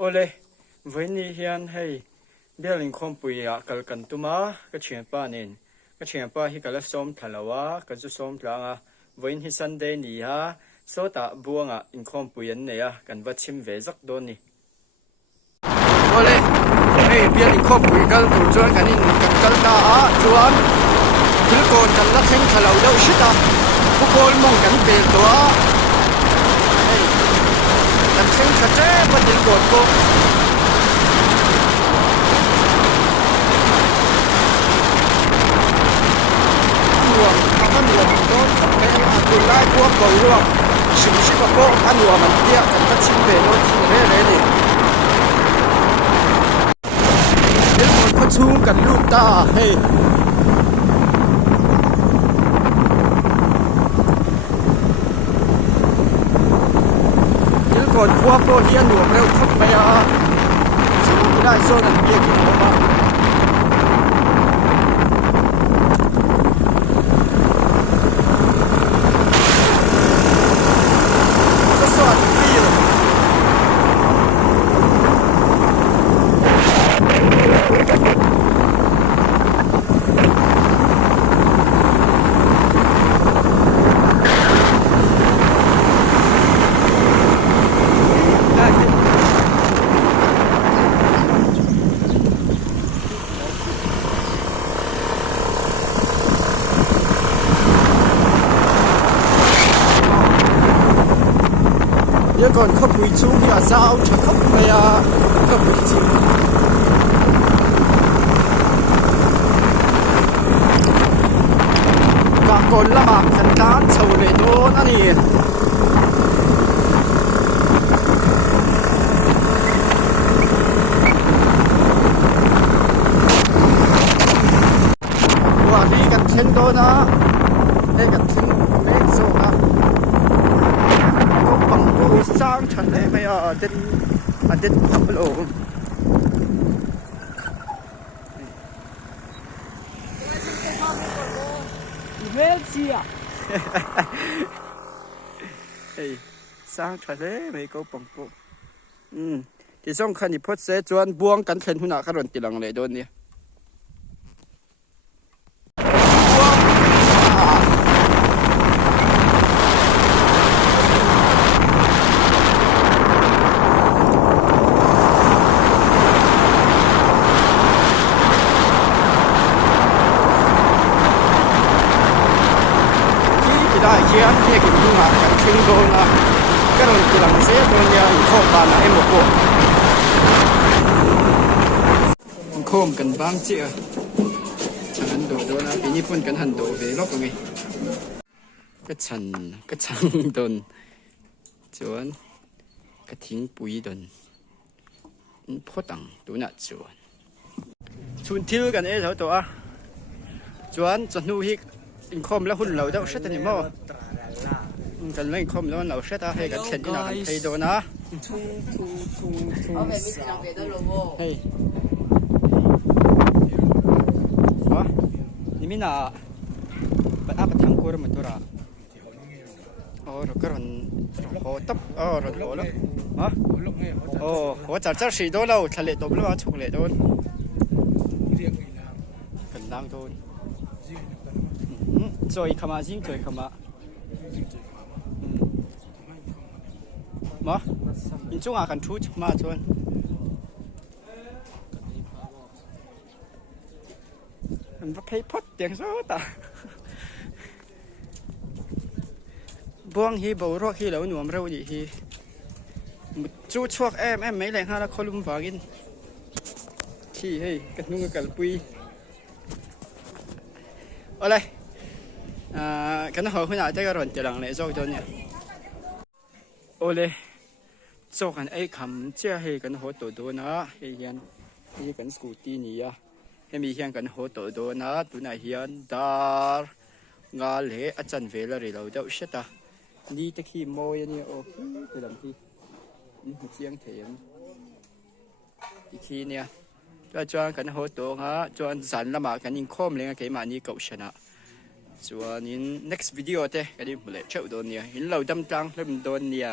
Ole, veni hian hei bialin khompuia kalkan tuma ka chianpa nen. Ka chianpa hi kala som thalawa ka zu som tlanga voin hi Sunday ni ha sota buanga in khompuian ne ya kan wachim ve zak don ni. Ole, hei bialin khompui kal tu chuan kanin kal ta a chuan thil kon kan la theng thalau deuh shita pu kol mong kan pel to a kan theng khache patil kon koคุณไล่พวกเขาร่วมชิมชิบะโกอันหัวมันเรียกกันก็ชิมเบโนชิมเร่เลยนี่เดี๋ยวคนเขาชูกันลูกตาเฮ้ยเดี๋ยวคนพวกโตเฮียนหนุ่มเร็วทุกไปอ่ะสู้ไม่ได้โซ่กันเบียกินออกมาเดี๋ยวก่อนเขาคุยชูเนี่ยสาวจะเข้าไปอ่ะก็คุยจริงบางคนละหมากกันการเฉลยโดนอันนี้วันนี้กันเช่นโดนนะได้กันทิ้งเล็กโซ่นะสร้างฉันได้ไหมเด็ดขับโลงเวลเซียเฮ้ยสร้างฉันได้ไหมก็ปังปุ๊ที่ส่งคันที่พดเสจวนบวงกันเข็นหุ่นขรนติลังเลยโดนเนี่ยได้เชียร์เนี่ยกินทุ่งหากันทิ้งโดนนะก็โดนตีหลังเสียโดนยาโคมบานนะเอ็มบอกว่าโคมกันบางเจ้าฉันโดนนะปีนี้พ่นกันหันโดเวลอกไงก็ฉันโดนจวนก็ทิ้งปุ๋ยโดนพ่อตังตัวน่ะจวนชุนทิ้งกันเท่าตัวจวนจนนู่ฮิกอินคอมแล้วหุ่นเราเจ้าเช็ดนี่มั้งกันเล่นคอมแล้วเราเช็ดให้กันเช็ดนี่นะกันให้โดนนะเฮ้ยฮะนี่มีน่ะบัดอาบทางกูรู้มั้ยตัวละอ๋อเราก็รันโหตับรันโหแล้วฮะโอ้โหจัดสีโดนเราทะเลตบแล้วว่าฉุกเลยโดนกันดังโดนจอยขมาจริงจอยขมามาอินจุงอากันทุกมาชวนมันเพย์พอดเตียงโซตาบวงฮีบรอกฮีแล้วหนุ่มเราดิฮีจูชวกแอมไม่แรงฮะแล้วเขาลุ่มฝากินขี้ให้กันนุ่งกันปุยอะไรกันหอคุณอาจจะกระโดดจะหลังเลยโจกตัวเนี่ยโอเลยโจกันไอ้คำเจ้าให้กันหัวตัวนะให้เฮียนให้กันสกูตี้นี่อ่ะให้มีเฮียนกันหัวตัวนะตัวไหนเฮียนดาร์งาเล่อาจารย์เวลาเราเดาเชตานี่ตะขี้โมยนี่โอ้ตัวหลังที่เสียงเถียงอีกทีเนี่ยจวนกันหัวตัวฮะจวนสันละมากันยิงคมเลยไงมานี่เก่าชนะส่วนนี้ next video เต้ก็ได้หมดเลยเช่าโดนเนี่ยเห็นเราดำจังเริ่มโดนเนี่ย